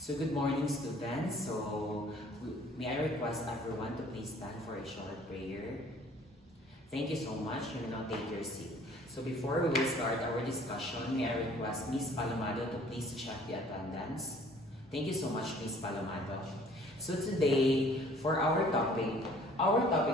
So good morning, students. May I request everyone to please stand for a short prayer. Thank you so much. You may now take your seat. So before we will start our discussion, may I request Miss Palomado to please check the attendance. Thank you so much, Miss Palomado. So today, for our topic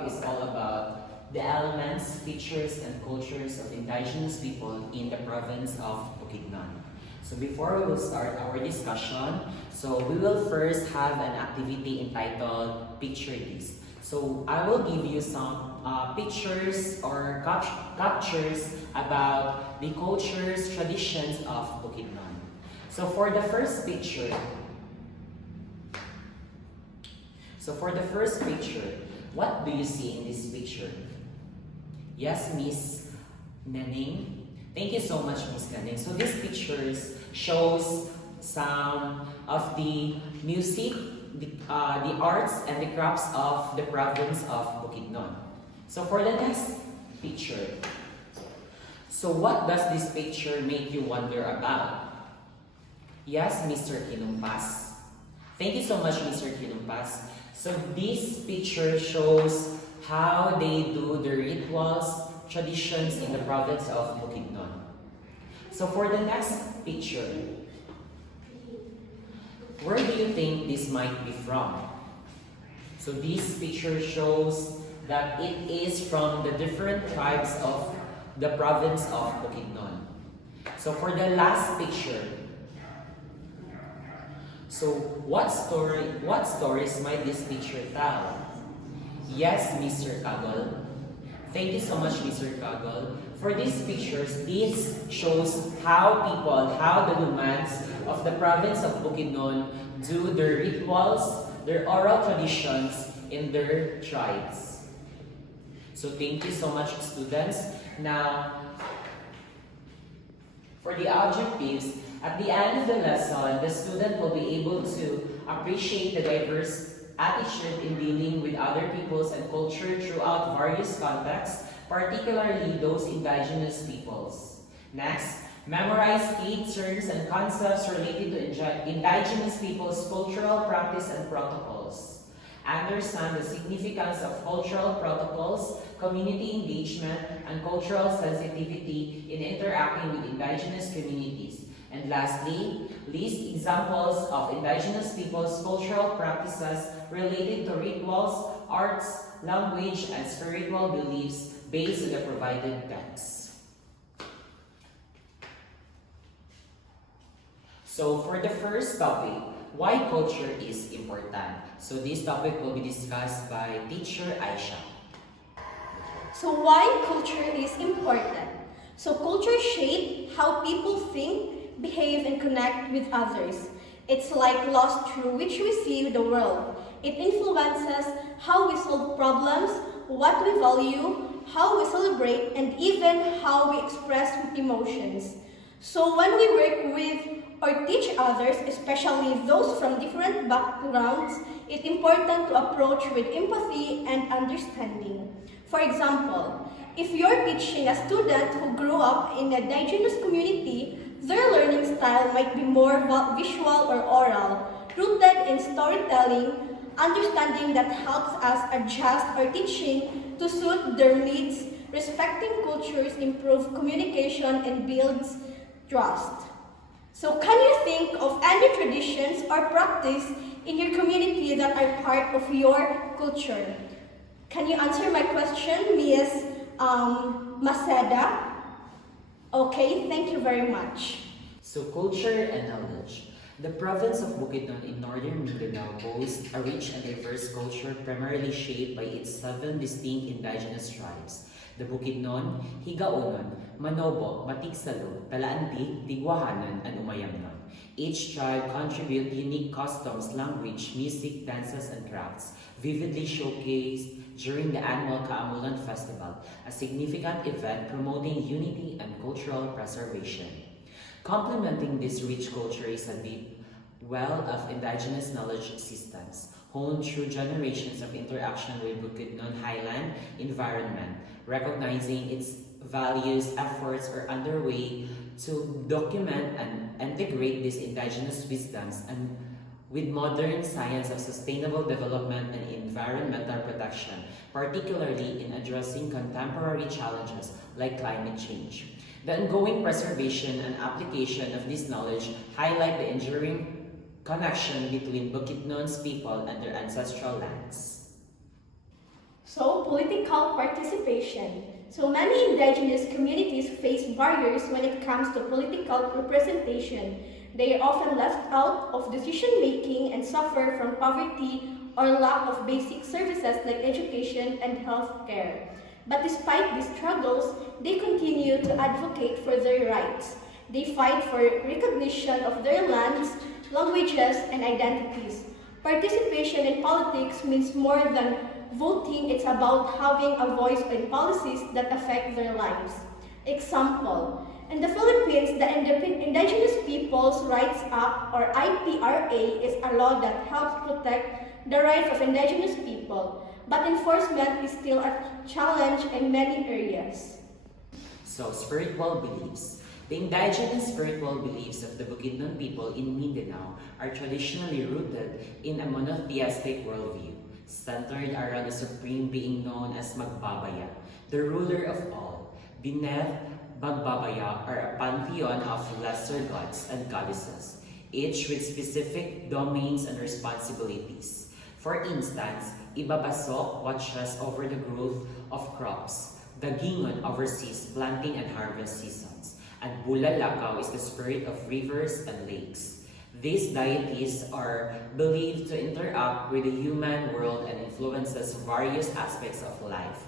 is all about the elements, features, and cultures of indigenous people in the province of Bukidnon. So before we will start our discussion, we will first have an activity entitled Picture This. So I will give you some pictures or captures about the cultures, traditions of Bukidnon. So for the first picture, what do you see in this picture? Yes, Miss Nenning. Thank you so much, Miss Nenning. So these pictures shows some of the music, the arts and the crafts of the province of Bukidnon. So for the next picture, so what does this picture make you wonder about? Yes, Mr. Kinumpas. Thank you so much, Mr. Kinumpas. So this picture shows how they do the rituals, traditions in the province of Bukidnon. So for the next picture, where do you think this might be from? So this picture shows that it is from the different tribes of the province of Bukidnon. So for the last picture, so what stories might this picture tell? Yes, Mr. Kagol. Thank you so much, Mr. Kagol. For these pictures, this shows how the Lumans of the province of Bukidnon do their rituals, their oral traditions in their tribes. So thank you so much, students. Now, for the objectives, at the end of the lesson, the student will be able to appreciate the diverse attitude in dealing with other peoples and culture throughout various contexts, particularly those indigenous peoples. Next, memorize key terms and concepts related to indigenous peoples' cultural practice and protocols. Understand the significance of cultural protocols, community engagement, and cultural sensitivity in interacting with indigenous communities. And lastly, list examples of indigenous people's cultural practices related to rituals, arts, language, and spiritual beliefs based on the provided text. So for the first topic, why culture is important. So this topic will be discussed by teacher Aisha. So why culture is important? So culture shapes how people think, behave, and connect with others. It's like laws through which we see the world. It influences how we solve problems, what we value, how we celebrate, and even how we express emotions. So when we work with or teach others, especially those from different backgrounds, it's important to approach with empathy and understanding. For example, if you're teaching a student who grew up in a indigenous community, their learning style might be more visual or oral, rooted in storytelling, understanding that helps us adjust our teaching to suit their needs, respecting cultures, improve communication, and builds trust. So can you think of any traditions or practice in your community that are part of your culture? Can you answer my question, Ms. Maceda? Okay, thank you very much. So culture and knowledge. The province of Bukidnon in northern Mindanao boasts a rich and diverse culture primarily shaped by its 7 distinct indigenous tribes. The Bukidnon, Higaonon, Manobo, Matigsalo, Talaantig, Tigwahanan, and Umayamnon. Each tribe contributes unique customs, language, music, dances, and crafts, vividly showcased during the annual Kaamulan Festival, a significant event promoting unity and cultural preservation. Complementing this rich culture is a deep well of indigenous knowledge systems, honed through generations of interaction with Bukidnon highland environment. Recognizing its values, efforts are underway to document and integrate these indigenous wisdoms and with modern science of sustainable development and environmental protection, particularly in addressing contemporary challenges like climate change. The ongoing preservation and application of this knowledge highlight the enduring connection between Bukidnon's people and their ancestral lands. So, political participation. So, many indigenous communities face barriers when it comes to political representation. They are often left out of decision making and suffer from poverty or lack of basic services like education and health care. But despite these struggles, they continue to advocate for their rights. They fight for recognition of their lands, languages, and identities. Participation in politics means more than voting, it's about having a voice in policies that affect their lives. Example, in the Philippines, the Indigenous Peoples' Rights Act or IPRA is a law that helps protect the rights of indigenous people, but enforcement is still a challenge in many areas. So, spiritual beliefs. The indigenous spiritual beliefs of the Bukidnon people in Mindanao are traditionally rooted in a monotheistic worldview, centered around a supreme being known as Magbabaya, the ruler of all. Beneath Magbabaya are a pantheon of lesser gods and goddesses, each with specific domains and responsibilities. For instance, Ibabasok watches over the growth of crops, Dagingon oversees planting and harvest seasons, and Bulalakaw is the spirit of rivers and lakes. These deities are believed to interact with the human world and influences various aspects of life,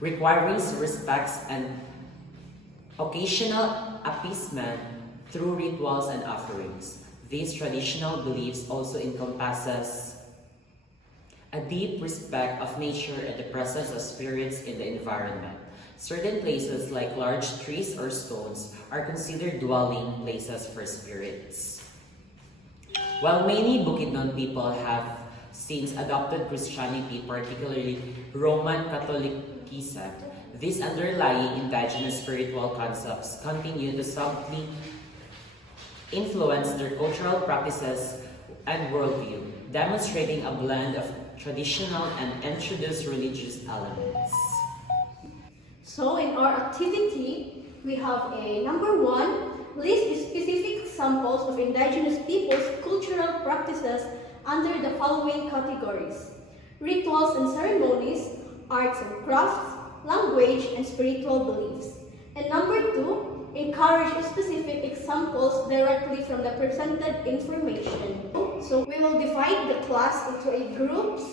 requiring respects and occasional appeasement through rituals and offerings. These traditional beliefs also encompasses a deep respect of nature and the presence of spirits in the environment. Certain places like large trees or stones are considered dwelling places for spirits. While many Bukidnon people have since adopted Christianity, particularly Roman Catholicism, these underlying indigenous spiritual concepts continue to subtly influence their cultural practices and worldview, demonstrating a blend of traditional and introduced religious elements. So in our activity, we have a number 1, list specific examples of indigenous people's cultural practices under the following categories: rituals and ceremonies, arts and crafts, language, and spiritual beliefs. And number 2, encourage specific examples directly from the presented information. So we will divide the class into groups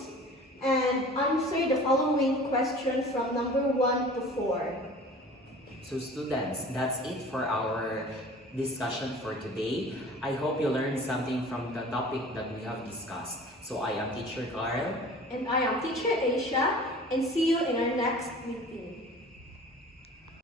and answer the following questions from number 1 to 4. So students, that's it for our discussion for today. I hope you learned something from the topic that we have discussed. So I am Teacher Carl. And I am Teacher Aisha, and see you in our next meeting.